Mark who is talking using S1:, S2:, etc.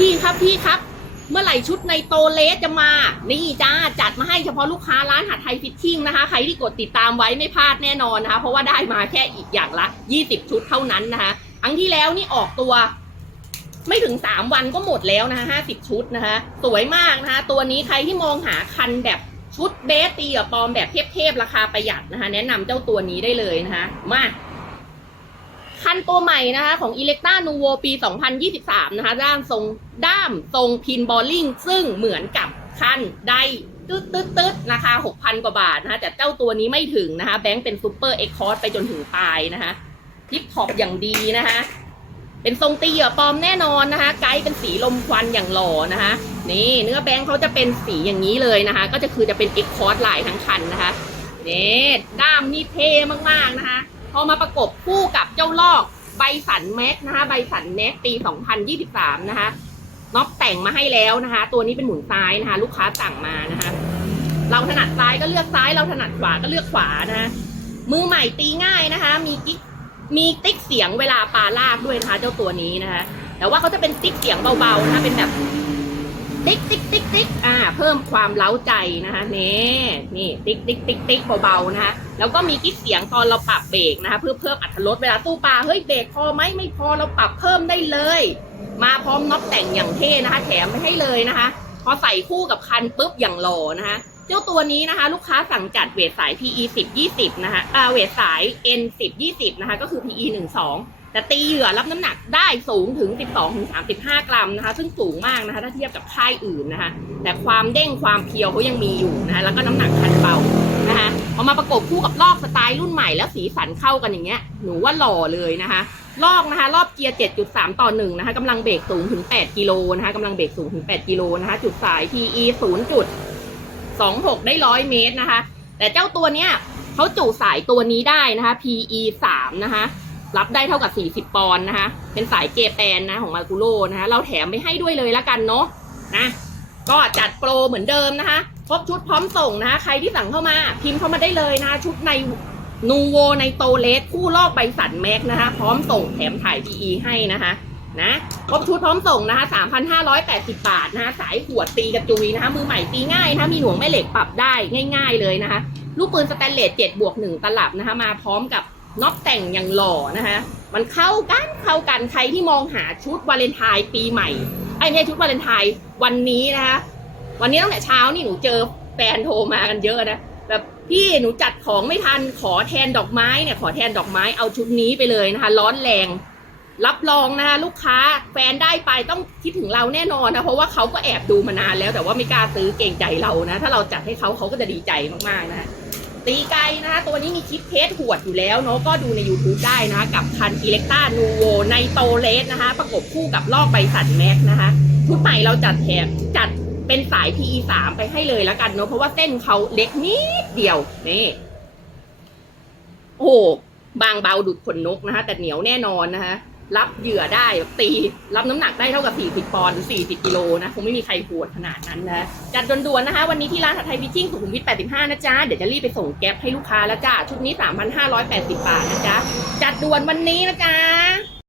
S1: พี่ครับพี่ครับ เมื่อไหร่ชุดในโตเลสจะมา นี่จ้าจัดมาให้เฉพาะลูกค้าร้านหาไทยฟิตติ้งนะคะ ใครที่กดติดตามไว้ไม่พลาดแน่นอนนะคะ เพราะว่าได้มาแค่อีกอย่างละ 20 ชุดเท่านั้นนะคะครั้งที่แล้วนี่ออกตัว ไม่ถึง 3 วันก็หมดแล้วนะคะ50 ชุดนะคะ สวยมากนะคะ ตัวนี้ใครที่มองหาคันแบบชุดเบสตีกับปอมแบบเทพๆราคาประหยัดนะคะ แนะนำเจ้าตัวนี้ได้เลยนะคะมา คันตัวใหม่นะคะของ e l e c t r a Nuvo ปี 2023 นะคะด้ามทรงด้ามทรงพินบอลลิงซึ่งเหมือนกับคันไดตึ๊ดตึ๊ดตึ๊ดราคา 6,000 กว่าบาทนะคะแต่เจ้าตัวนี้ไม่ถึงนะคะ แบงค์เป็นซูเปอร์เอ็กคอร์ไปจนถึงปลายนะคะทิปท็อปอย่างดีนะคะ เป็นทรงตีเหยื่อปลอมแน่นอนนะคะ ไกด์เป็นสีลมควันอย่างหล่อนะคะ นี่เนื้อแบงค์เขาจะเป็นสีอย่างนี้เลยนะคะ ก็จะคือจะเป็นเอ็กคอร์ลายทั้งคันนะคะนี่ด้ามนี่เท่มากๆนะคะ พอมาประกบคู่กับเจ้าลอกใบสันแม็กนะคะใบสันแม็กปี 2023 นะคะน็อกแต่งมาให้แล้วนะคะ ตัวนี้เป็นหมุนซ้ายนะคะ ลูกค้าสั่งมานะคะ เราถนัดซ้ายก็เลือกซ้ายเราถนัดขวาก็เลือกขวานะคะมือใหม่ตีง่ายนะคะ มีกิ๊กมีติ๊กเสียงเวลาปลาลากด้วยนะคะ เจ้าตัวนี้นะคะ แต่ว่าเขาจะเป็นติ๊กเสียงเบาๆนะคะเป็นแบบ ติ๊กติ๊กติ๊กติ๊กอ่าเพิ่มความเล้าใจนะคะนี่นี่ติ๊กติ๊กติ๊กติ๊กเบาๆนะคะแล้วก็มีกิ๊กเสียงตอนเราปรับเบรกนะคะเพื่อเพิ่มอัตรถรสเวลาตู้ปลาเฮ้ยเบรกพอไหมไม่พอเราปรับเพิ่มได้เลย มาพร้อมน็อตแต่งอย่างเท่นะคะ แถมไม่ให้เลยนะคะ พอใส่คู่กับคันปุ๊บอย่างหล่อนะคะเจ้าตัวนี้นะคะ ลูกค้าสั่งจัดเวทสาย PE 10 20นะคะอ่าเวทสาย N 10 20นะคะก็คือ PE 12 แต่ตีเหยื่อรับน้ำหนักได้สูงถึง 12ถึง35 กรัมนะคะ ซึ่งสูงมากนะคะ ถ้าเทียบกับค่ายอื่นนะคะ แต่ความเด้งความเพียวเขายังมีอยู่นะคะ แล้วก็น้ำหนักคันเบานะคะพอมาประกบคู่กับลอกสไตล์รุ่นใหม่แล้วสีสันเข้ากันอย่างเงี้ย หนูว่าหล่อเลยนะคะ ลอกนะคะ รอบเกียร์ 7.3 ต่อ1นะคะกำลังเบรกสูงถึง 8 กิโลนะคะกำลังเบรกสูงถึง 8 กิโลนะคะ จุดสาย PE 0.26 ได้ 100 เมตรนะคะ แต่เจ้าตัวเนี้ยเขาจุสายตัวนี้ได้นะคะ PE 3นะคะ รับได้เท่ากับ 40 ปอนด์นะคะ เป็นสายเจแปนนะของมากุโร่นะคะ เราแถมไปให้ด้วยเลยละกันเนาะนะ ก็จัดโปรเหมือนเดิมนะคะ ครบชุดพร้อมส่งนะคะ ใครที่สั่งเข้ามา พิมพ์เข้ามาได้เลยนะะชุดในนูโวในโตเลสคู่ลอกใบสันแม็กนะคะ พร้อมส่งแถมถ่าย PE ให้นะคะนะครบชุดพร้อมส่งนะคะ 3,580 บาทนะคะ สายขวดตีกระจุยนะคะ มือใหม่ตีง่ายนะคะมีหน่วงแม่เหล็กปรับได้ง่าย ๆเลยนะคะ ลูกปืนสแตนเลส7บวก1ตลับนะคะ มาพร้อมกับ น็อปแต่งอย่างหล่อนะคะ มันเข้ากันเข้ากันใครที่มองหาชุดวาเลนไทน์ปีใหม่ไอ้ไม่ใช่ชุดวาเลนไทน์วันนี้นะคะวันนี้ตั้งแต่เช้านี่หนูเจอแฟนโทรมากันเยอะนะแบบพี่หนูจัดของไม่ทันขอแทนดอกไม้เนี่ยขอแทนดอกไม้เอาชุดนี้ไปเลยนะคะ ร้อนแรง รับรองนะคะลูกค้าแฟนได้ไปต้องคิดถึงเราแน่นอนนะเพราะว่าเขาก็แอบดูมานานแล้วแต่ว่าไม่กล้าซื้อเกรงใจเรานะ ถ้าเราจัดให้เขาเขาก็จะดีใจมากๆนะคะ ตีไกลนะคะตัวนี้มีคลิปเทสหวดอยู่แล้วเนาะก็ดูใน YouTube ได้นะคะ กับคัน e l e c t r a Nuvo ในโตเลสนะคะ ประกบคู่กับลอกใบสันแม็กนะคะชุดใหม่เราจัดแถมจัดเป็นสาย PE 3ไปให้เลยแล้วกันเนาะเพราะว่าเส้นเขาเล็กนิดเดียวนี่โอ้โหบางเบาดุดขนนกนะคะ แต่เหนียวแน่นอนนะคะ รับเหยื่อได้แบบตี รับน้ำหนักได้เท่ากับ 40 ปอนด์หรือ 40 กิโลนะคงไม่มีใครโหดขนาดนั้นนะจัดด่วนๆนะคะ วันนี้ที่ร้านถัดไทยพิชชิ่งสุขุมวิท 85 นะจ๊ะ เดี๋ยวจะรีบไปส่งแก๊ปให้ลูกค้าแล้วจ้าชุดนี้ 3,580 บาทนะจ๊ะ จัดด่วนวันนี้นะจ๊ะ